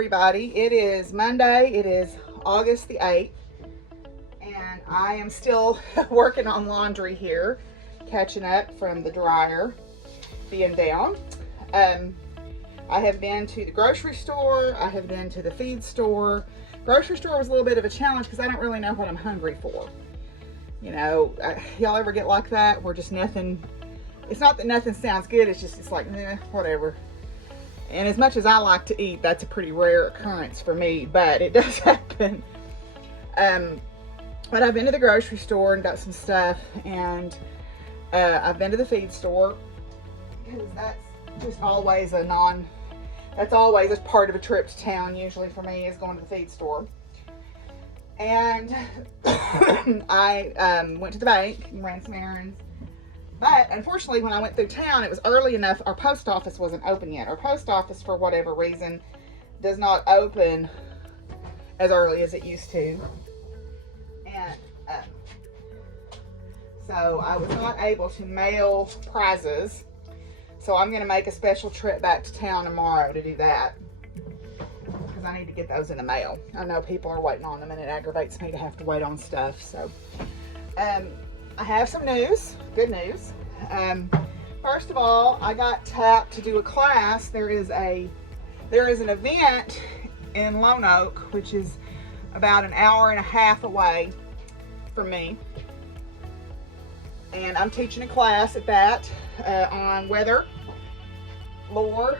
everybody. It is Monday. It is August the 8th. And I am still working on laundry here, catching up from the dryer being down. I have been to the grocery store. I have been to the feed store. Grocery store was a little bit of a challenge because I don't really know what I'm hungry for. You know, y'all ever get like that where just nothing, it's not that nothing sounds good, it's like, whatever. And as much as I like to eat, that's a pretty rare occurrence for me, but it does happen. But I've been to the grocery store and got some stuff, and I've been to the feed store because that's just always that's always a part of a trip to town usually for me, is going to the feed store. And I went to the bank and ran some errands. But unfortunately, when I went through town, it was early enough. Our post office wasn't open yet. Our post office, for whatever reason, does not open as early as it used to. And so I was not able to mail prizes. So I'm going to make a special trip back to town tomorrow to do that, because I need to get those in the mail. I know people are waiting on them, and it aggravates me to have to wait on stuff. So I have some news, good news. First of all, I got tapped to do a class. There is an event in Lone Oak, which is about an hour and a half away from me. And I'm teaching a class at that on weather, lore,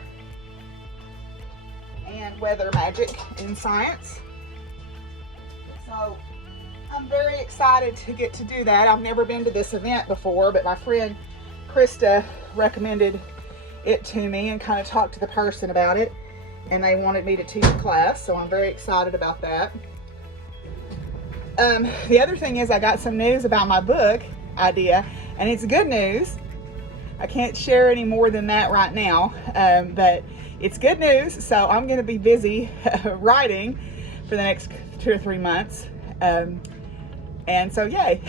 and weather magic in science. So I'm very excited to get to do that. I've never been to this event before, but my friend Krista recommended it to me and kind of talked to the person about it, and they wanted me to teach a class, so I'm very excited about that. The other thing is I got some news about my book idea, and it's good news. I can't share any more than that right now, but it's good news. So I'm going to be busy writing for the next 2 or 3 months, and so yay.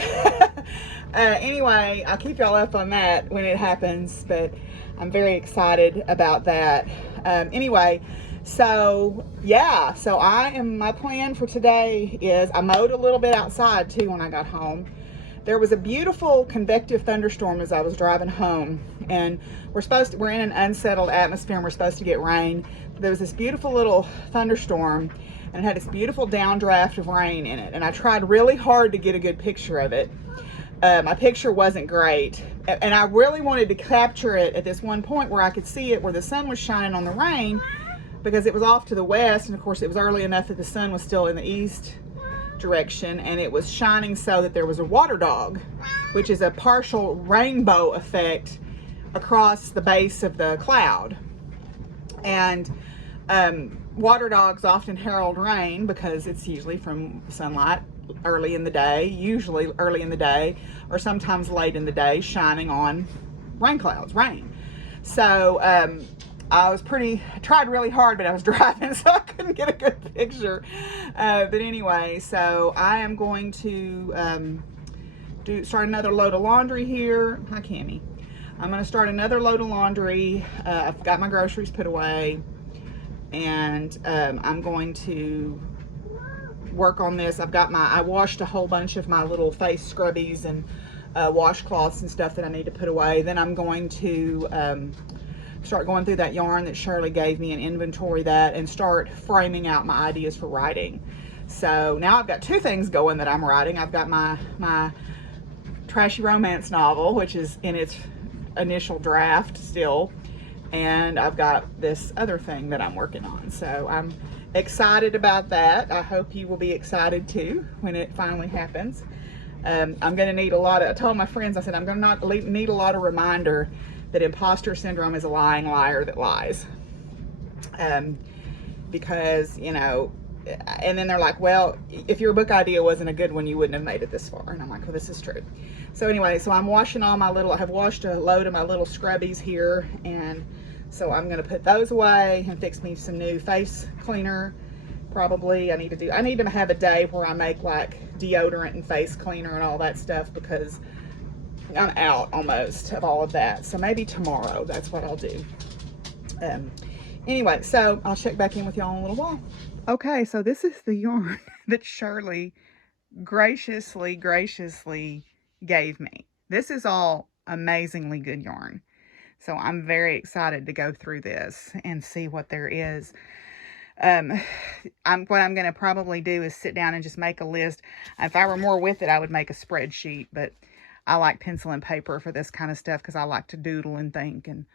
Anyway, I'll keep y'all up on that when it happens, but I'm very excited about that. Anyway, so yeah, so my plan for today is I mowed a little bit outside too when I got home. There was a beautiful convective thunderstorm as I was driving home, and we're in an unsettled atmosphere and we're supposed to get rain. There was this beautiful little thunderstorm, and it had this beautiful downdraft of rain in it, and I tried really hard to get a good picture of it. My picture wasn't great, and I really wanted to capture it at this one point where I could see it, where the sun was shining on the rain, because it was off to the west, and of course it was early enough that the sun was still in the east direction, and it was shining so that there was a water dog, which is a partial rainbow effect across the base of the cloud. And water dogs often herald rain because it's usually from sunlight early in the day, usually early in the day, or sometimes late in the day, shining on rain clouds, rain. So I tried really hard, but I was driving, so I couldn't get a good picture. But anyway, so I am going to start another load of laundry here. Hi, Cammie. I'm going to start another load of laundry. I've got my groceries put away, and I'm going to work on this. I washed a whole bunch of my little face scrubbies and washcloths and stuff that I need to put away. Then I'm going to start going through that yarn that Shirley gave me and inventory that, and start framing out my ideas for writing. So now I've got 2 things going that I'm writing. I've got my trashy romance novel, which is in its initial draft still, and I've got this other thing that I'm working on. So I'm excited about that. I hope you will be excited too when it finally happens. I'm going to need I told my friends, I said, I'm going to need a lot of reminder that imposter syndrome is a lying liar that lies. Because, you know, and then they're like, well, if your book idea wasn't a good one, you wouldn't have made it this far. And I'm like, well, this is true. So anyway, so I'm washing I have washed a load of my little scrubbies here, and so I'm going to put those away and fix me some new face cleaner. Probably I need to have a day where I make like deodorant and face cleaner and all that stuff, because I'm out almost of all of that. So maybe tomorrow, that's what I'll do. Anyway, so I'll check back in with y'all in a little while. Okay, so this is the yarn that Shirley graciously gave me. This is all amazingly good yarn. So I'm very excited to go through this and see what there is. What I'm going to probably do is sit down and just make a list. If I were more with it, I would make a spreadsheet, but I like pencil and paper for this kind of stuff because I like to doodle and think and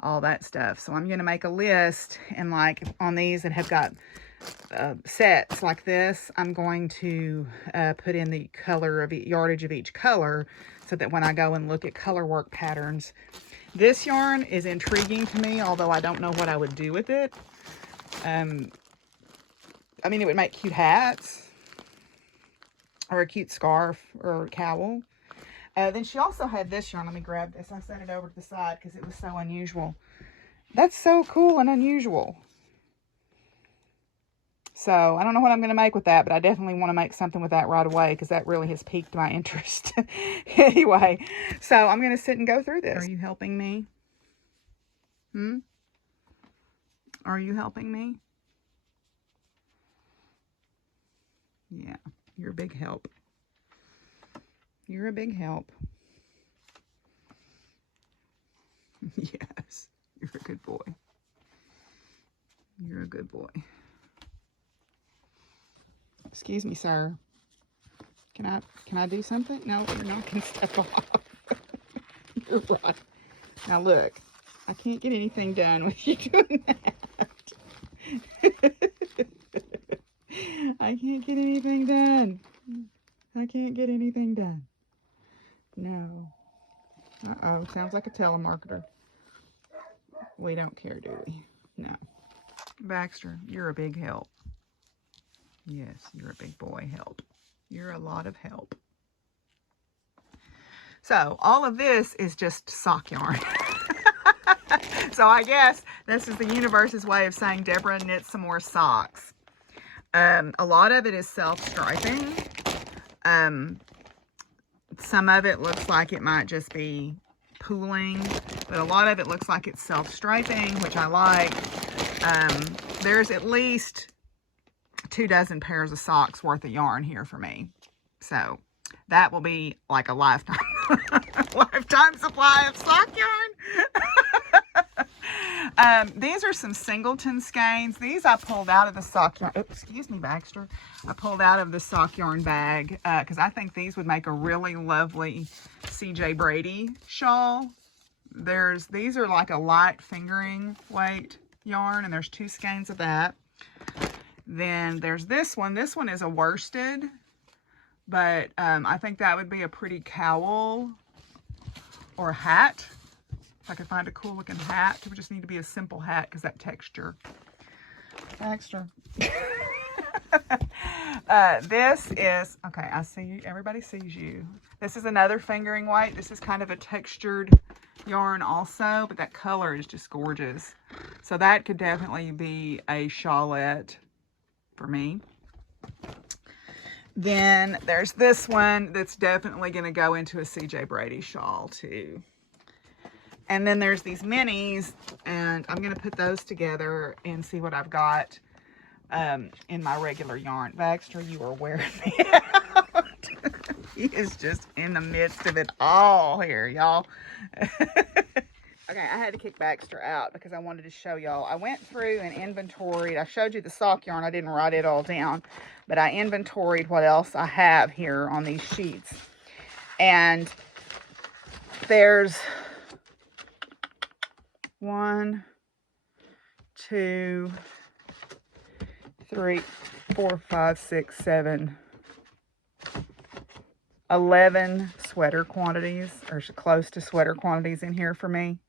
all that stuff. So I'm going to make a list, and like on these that have got sets like this, I'm going to put in the color of yardage of each color so that when I go and look at color work patterns, this yarn is intriguing to me, although I don't know what I would do with it. I mean, it would make cute hats or a cute scarf or a cowl. Then she also had this yarn. Let me grab this. I set it over to the side because it was so unusual. That's so cool and unusual. So I don't know what I'm going to make with that, but I definitely want to make something with that right away because that really has piqued my interest. Anyway, so I'm going to sit and go through this. Are you helping me? Are you helping me? Yeah, you're a big help. You're a big help. Yes, you're a good boy. You're a good boy. Excuse me, sir. Can I do something? No, you're not going to step off. You're right. Now look, I can't get anything done with you doing that. I can't get anything done. I can't get anything done. No. Uh-oh, sounds like a telemarketer. We don't care, do we? No. Baxter, you're a big help. Yes, you're a big boy help. You're a lot of help. So all of this is just sock yarn. So I guess this is the universe's way of saying Deborah knits some more socks. A lot of it is self-striping. Some of it looks like it might just be pooling, but a lot of it looks like it's self-striping, which I like. There's at least 24 pairs of socks worth of yarn here for me. So that will be like a lifetime supply of sock yarn. These are some singleton skeins. These I pulled out of the sock yarn. Oops, excuse me, Baxter. I pulled out of the sock yarn bag because I think these would make a really lovely CJ Brady shawl. These are like a light fingering weight yarn, and there's 2 skeins of that. Then there's this one. This one is a worsted, but I think that would be a pretty cowl or a hat. If I could find a cool looking hat. It would just need to be a simple hat because that texture. Baxter. This is, okay, I see you. Everybody sees you. This is another fingering weight. This is kind of a textured yarn also, but that color is just gorgeous. So that could definitely be a shawlette for me. Then there's this one that's definitely going to go into a CJ Brady shawl too. And then there's these minis, and I'm going to put those together and see what I've got in my regular yarn. Baxter, you are wearing me out. He is just in the midst of it all here, y'all. Okay, I had to kick Baxter out because I wanted to show y'all. I went through and inventoried. I showed you the sock yarn. I didn't write it all down, but I inventoried what else I have here on these sheets. And there's 1, 2, 3, 4, 5, 6, 7, 11 sweater quantities, or close to sweater quantities in here for me.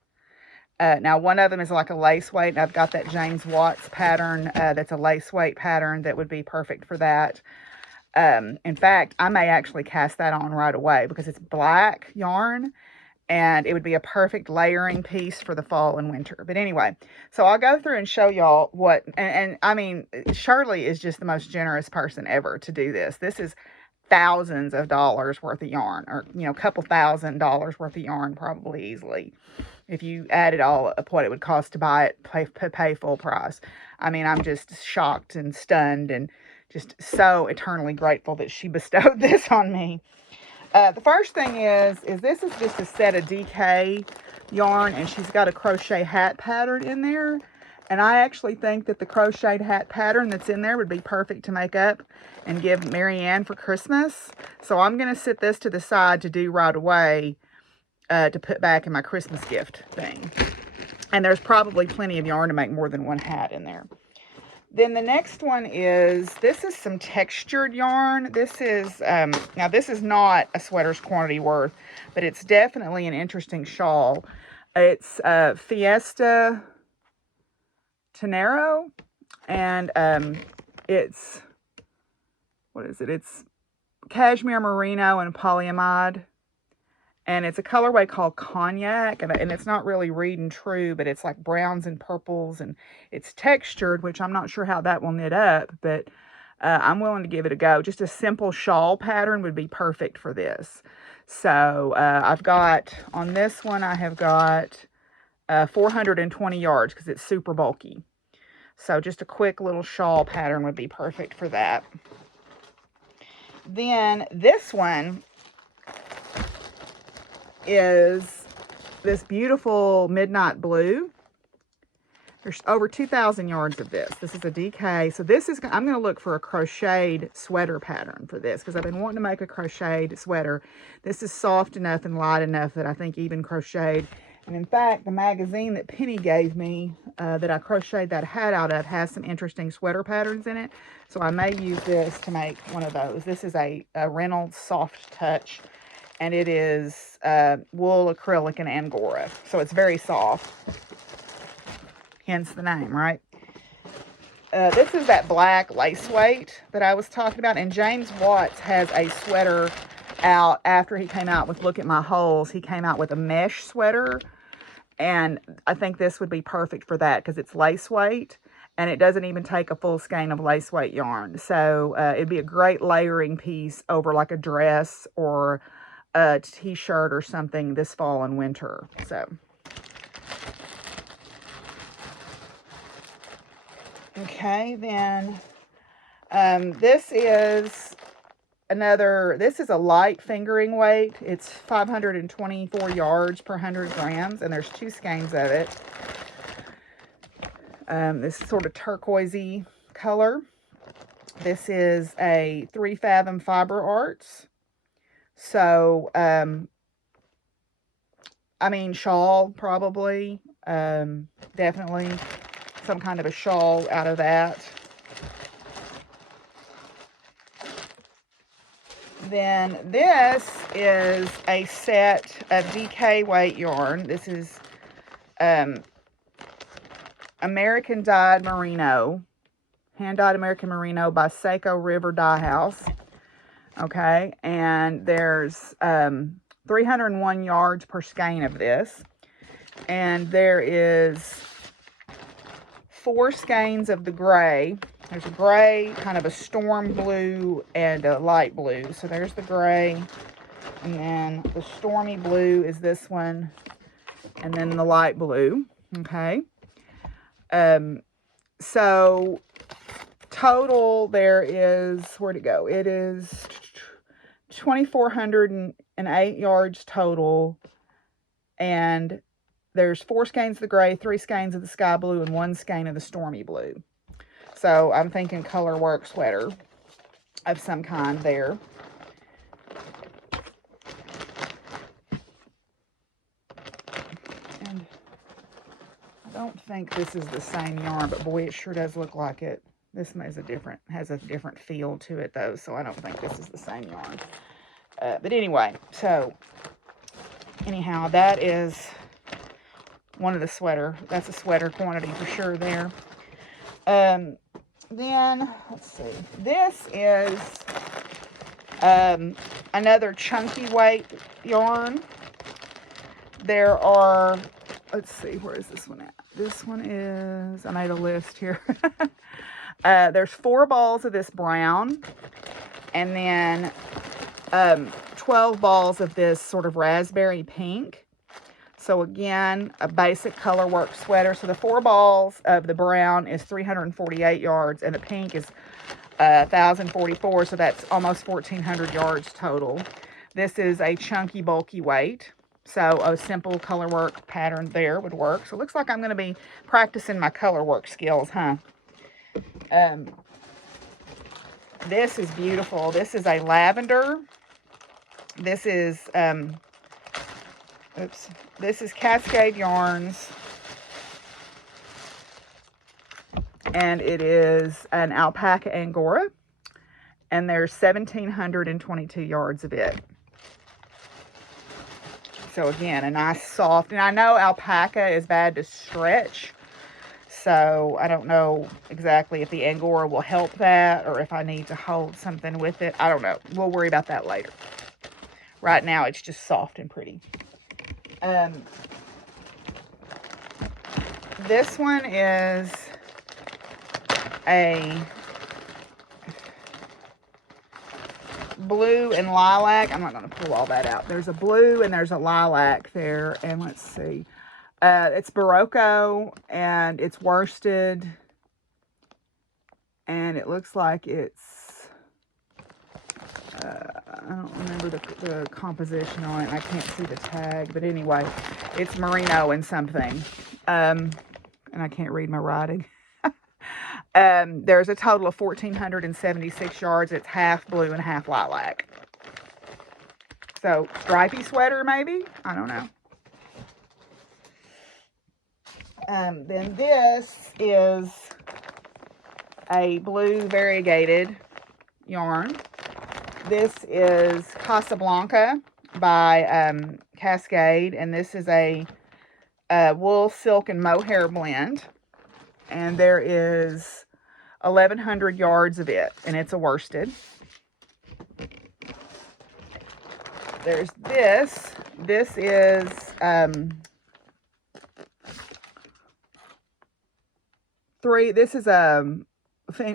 Now, one of them is like a lace weight, and I've got that James Watts pattern that's a lace weight pattern that would be perfect for that. In fact, I may actually cast that on right away because it's black yarn, and it would be a perfect layering piece for the fall and winter. But anyway, so I'll go through and show y'all what, and I mean, Shirley is just the most generous person ever to do this. This is thousands of dollars worth of yarn, or, you know, a couple $1,000 worth of yarn, probably easily. If you added all up what it would cost to buy it, pay full price. I mean, I'm just shocked and stunned and just so eternally grateful that she bestowed this on me. The first thing is this is just a set of DK yarn, and she's got a crochet hat pattern in there. And I actually think that the crocheted hat pattern that's in there would be perfect to make up and give Marianne for Christmas. So I'm going to set this to the side to do right away, to put back in my Christmas gift thing. And there's probably plenty of yarn to make more than one hat in there. Then the next one is, this is some textured yarn. This is, now this is not a sweater's quantity worth, but it's definitely an interesting shawl. It's Fiesta Tenero, and it's, what is it? It's cashmere merino and polyamide. And it's a colorway called Cognac, and it's not really reed and true, but it's like browns and purples, and it's textured, which I'm not sure how that will knit up, but I'm willing to give it a go. Just a simple shawl pattern would be perfect for this. So I've got, on this one, I have got 420 yards because it's super bulky. So just a quick little shawl pattern would be perfect for that. Then this one is this beautiful midnight blue. There's over 2,000 yards of this. This is a DK. So this is, I'm going to look for a crocheted sweater pattern for this because I've been wanting to make a crocheted sweater. This is soft enough and light enough that I think even crocheted. And in fact, the magazine that Penny gave me that I crocheted that hat out of has some interesting sweater patterns in it. So I may use this to make one of those. This is a Reynolds Soft Touch. And it is wool, acrylic, and angora. So it's very soft. Hence the name, right? This is that black lace weight that I was talking about. And James Watts has a sweater out after he came out with Look at My Holes. He came out with a mesh sweater. And I think this would be perfect for that because it's lace weight. And it doesn't even take a full skein of lace weight yarn. So it'd be a great layering piece over like a dress or a t-shirt or something this fall and winter. So okay, then this is this is a light fingering weight. It's 524 yards per 100 grams, and there's 2 skeins of it. This sort of turquoisey color. This is a 3 Fathom Fiber Arts. So, I mean, shawl, probably. Definitely some kind of a shawl out of that. Then this is a set of DK weight yarn. This is American Dyed Merino. Hand-dyed American Merino by Seiko River Dye House. Okay, and there's 301 yards per skein of this. And there is 4 skeins of the gray. There's a gray, kind of a storm blue, and a light blue. So there's the gray. And then the stormy blue is this one. And then the light blue. Okay. So total there is, where'd it go? It is 2,408 yards total. And there's 4 skeins of the gray, 3 skeins of the sky blue, and 1 skein of the stormy blue. So I'm thinking color work sweater of some kind there. And I don't think this is the same yarn, but boy, it sure does look like it. This one is has a different feel to it though, so I don't think this is the same yarn. But anyway, so anyhow, that is one of the sweater. That's a sweater quantity for sure there. Then, let's see. This is another chunky weight yarn. There are, let's see, where is this one at? This one is, I made a list here. There's 4 balls of this brown. And then 12 balls of this sort of raspberry pink. So again, a basic color work sweater. So the 4 balls of the brown is 348 yards, and the pink is 1,044, so that's almost 1,400 yards total. This is a chunky, bulky weight, so a simple color work pattern there would work. So it looks like I'm going to be practicing my color work skills, huh? This is beautiful. This is a lavender. This is, this is Cascade Yarns, and it is an alpaca Angora, and there's 1,722 yards of it. So again, a nice soft, and I know alpaca is bad to stretch, so I don't know exactly if the Angora will help that, or if I need to hold something with it. I don't know. We'll worry about that later. Right now, it's just soft and pretty. This one is a blue and lilac. I'm not going to pull all that out. There's a blue and there's a lilac there. And let's see. It's Barocco, and it's worsted. And it looks like it's, I don't remember the composition on it. I can't see the tag. But anyway, it's merino and something. And I can't read my writing. There's a total of 1,476 yards. It's half blue and half lilac. So, stripy sweater, maybe? I don't know. Then this is a blue variegated yarn. This is Casablanca by Cascade, and this is a wool, silk, and mohair blend. And there is 1,100 yards of it, and it's a worsted. There's this. This is this is a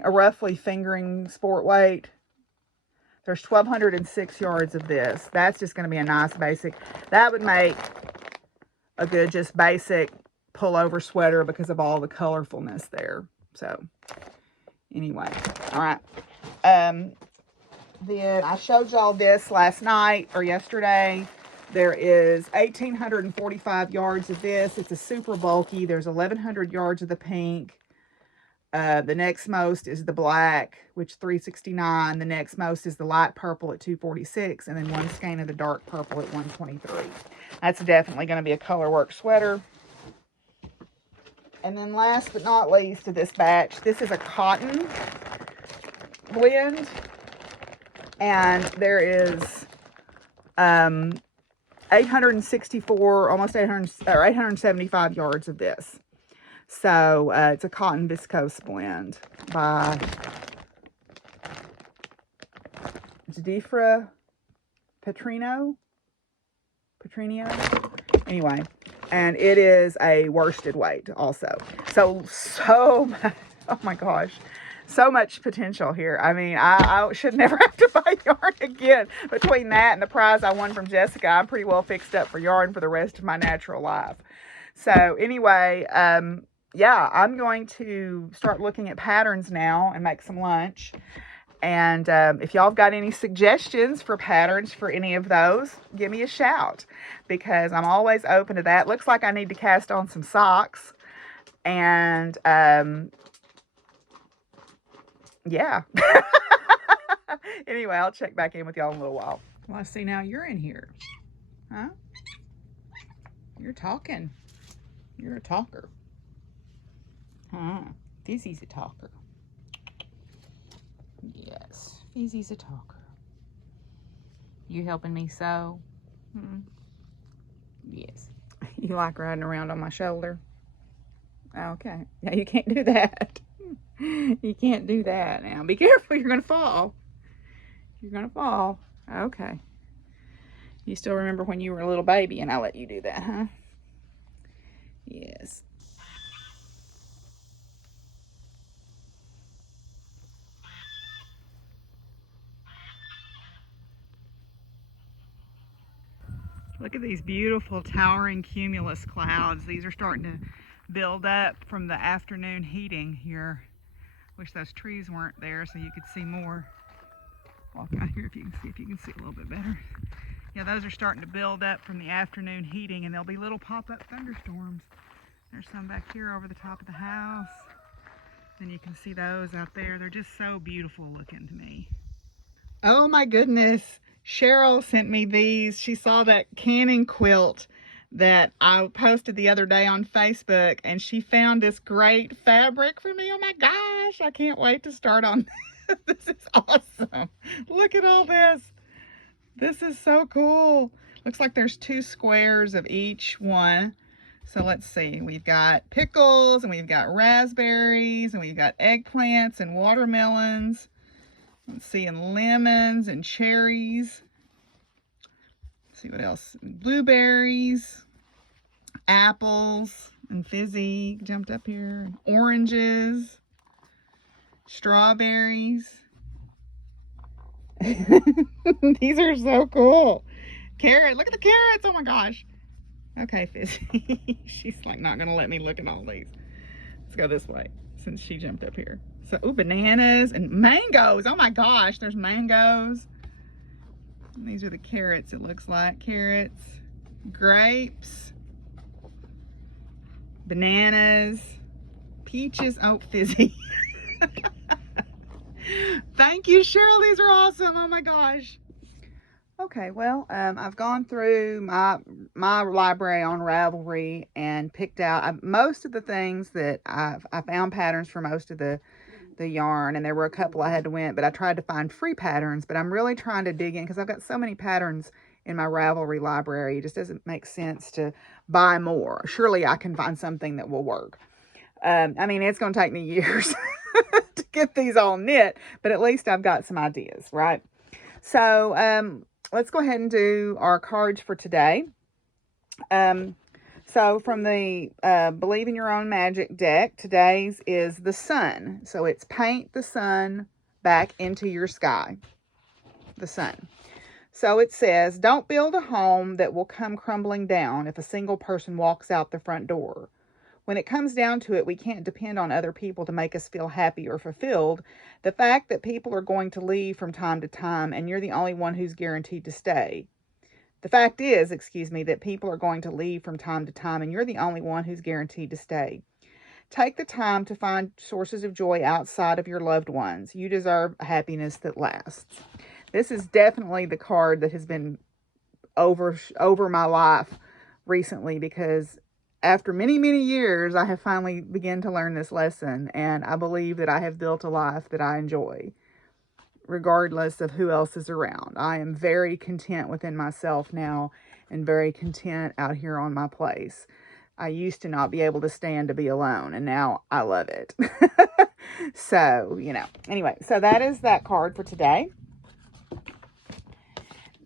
roughly fingering sport weight. There's 1,206 yards of this. That's just going to be a nice basic. That would make a good just basic pullover sweater because of all the colorfulness there. So anyway, all right. Then I showed y'all this last night or yesterday. There is 1,845 yards of this. It's a super bulky. There's 1,100 yards of the pink. The next most is the black, which 369. The next most is the light purple at 246, and then one skein of the dark purple at 123. That's definitely going to be a color work sweater. And then last but not least of this batch, this is a cotton blend, and there is 864, almost 800 or 875 yards of this. So it's a cotton viscose blend by Jadifra Petrinio. Anyway, and it is a worsted weight also. So much, oh my gosh, so much potential here. I mean, I should never have to buy yarn again. Between that and the prize I won from Jessica, I'm pretty well fixed up for yarn for the rest of my natural life. So anyway, yeah, I'm going to start looking at patterns now and make some lunch. And if y'all have got any suggestions for patterns for any of those, give me a shout, because I'm always open to that. Looks like I need to cast on some socks. And yeah. Anyway, I'll check back in with y'all in a little while. Well, I see now you're in here. Huh? You're talking. You're a talker. Huh. Fizzy's a talker. Yes, Fizzy's a talker. You helping me sew? Yes. You like riding around on my shoulder? Okay. Now you can't do that. You can't do that now. Be careful, you're going to fall. You're going to fall. Okay. You still remember when you were a little baby and I let you do that, huh? Yes. Look at these beautiful towering cumulus clouds. These are starting to build up from the afternoon heating here. Wish those trees weren't there so you could see more. Walk out here if you can see a little bit better. Yeah, those are starting to build up from the afternoon heating, and there'll be little pop-up thunderstorms. There's some back here over the top of the house. And you can see those out there. They're just so beautiful looking to me. Oh my goodness. Cheryl sent me these. She saw that canning quilt that I posted the other day on Facebook, and she found this great fabric for me. Oh my gosh, I can't wait to start on this. This is awesome. Look at all this. This is so cool. Looks like there's 2 squares of each one. So let's see, we've got pickles, and we've got raspberries, and we've got eggplants and watermelons. Let's see, and lemons and cherries. Let's see what else. Blueberries, apples, and fizzy jumped up here. Oranges, strawberries. These are so cool. Carrot, look at the carrots. Oh my gosh. Okay, Fizzy. She's like not gonna let me look at all these. Let's go this way since she jumped up here. So, ooh, bananas and mangoes. Oh my gosh, there's mangoes. And these are the carrots, it looks like. Carrots, grapes, bananas, peaches. Oh, Fizzy. Thank you, Cheryl. These are awesome. Oh my gosh. Okay, well, I've gone through my library on Ravelry and picked out most of the things that I found patterns for most of the yarn, and there were a couple I had to win, but I tried to find free patterns. But I'm really trying to dig in because I've got so many patterns in my Ravelry library. It just doesn't make sense to buy more. Surely I can find something that will work. I mean, it's going to take me years to get these all knit, but at least I've got some ideas, right? So let's go ahead and do our cards for today. So from the Believe in Your Own Magic deck, today's is the sun. So it's paint the sun back into your sky. The sun. So it says, don't build a home that will come crumbling down if a single person walks out the front door. When it comes down to it, we can't depend on other people to make us feel happy or fulfilled. The fact that people are going to leave from time to time and you're the only one who's guaranteed to stay. The fact is, that people are going to leave from time to time and you're the only one who's guaranteed to stay. Take the time to find sources of joy outside of your loved ones. You deserve happiness that lasts. This is definitely the card that has been over my life recently, because after many, many years, I have finally begun to learn this lesson, and I believe that I have built a life that I enjoy, regardless of who else is around. I am very content within myself now and very content out here on my place. I used to not be able to stand to be alone, and now I love it. So, anyway, so that is that card for today.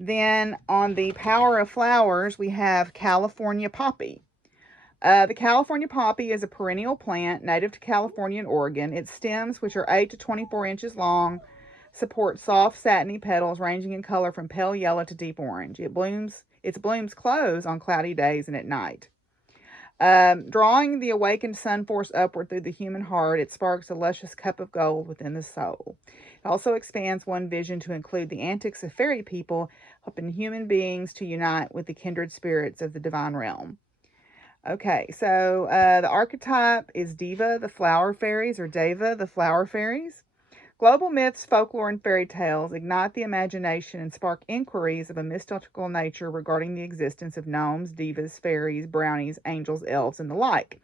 Then on the Power of Flowers, we have California Poppy. The California poppy is a perennial plant native to California and Oregon. Its stems, which are 8 to 24 inches long, support soft, satiny petals ranging in color from pale yellow to deep orange. Its blooms close on cloudy days and at night. Drawing the awakened sun force upward through the human heart, it sparks a luscious cup of gold within the soul. It also expands one vision to include the antics of fairy people, helping human beings to unite with the kindred spirits of the divine realm. Okay, so the archetype is Diva, the Flower Fairies, or Deva, the Flower Fairies. Global myths, folklore, and fairy tales ignite the imagination and spark inquiries of a mystical nature regarding the existence of gnomes, divas, fairies, brownies, angels, elves, and the like.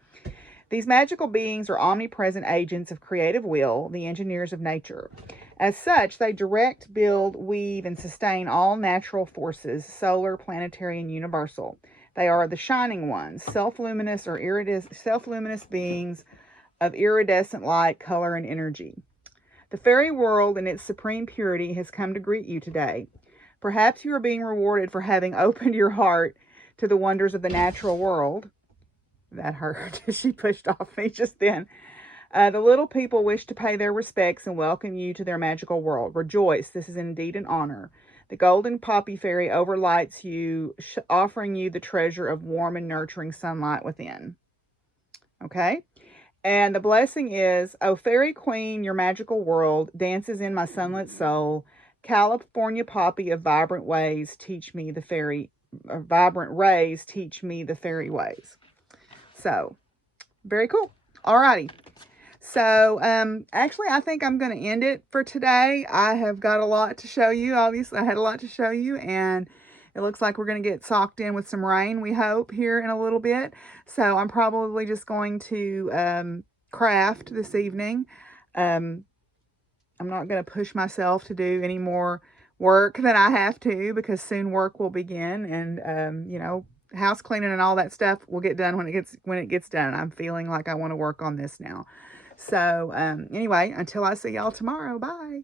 These magical beings are omnipresent agents of creative will, the engineers of nature. As such, they direct, build, weave, and sustain all natural forces, solar, planetary, and universal. They are the shining ones, self-luminous beings of iridescent light, color, and energy. The fairy world in its supreme purity has come to greet you today. Perhaps you are being rewarded for having opened your heart to the wonders of the natural world. That hurt. She pushed off me just then. The little people wish to pay their respects and welcome you to their magical world. Rejoice. This is indeed an honor. The golden poppy fairy overlights you, offering you the treasure of warm and nurturing sunlight within. Okay? And the blessing is, oh, fairy queen, your magical world dances in my sunlit soul. California poppy of vibrant ways, teach me the fairy, vibrant rays, teach me the fairy ways. So, very cool. Alrighty. So, actually, I think I'm going to end it for today. I have got a lot to show you. Obviously, I had a lot to show you, and it looks like we're going to get socked in with some rain, we hope, here in a little bit. So, I'm probably just going to craft this evening. I'm not going to push myself to do any more work than I have to, because soon work will begin, and you know, house cleaning and all that stuff will get done when it gets done. I'm feeling like I want to work on this now. So, anyway, until I see y'all tomorrow, bye.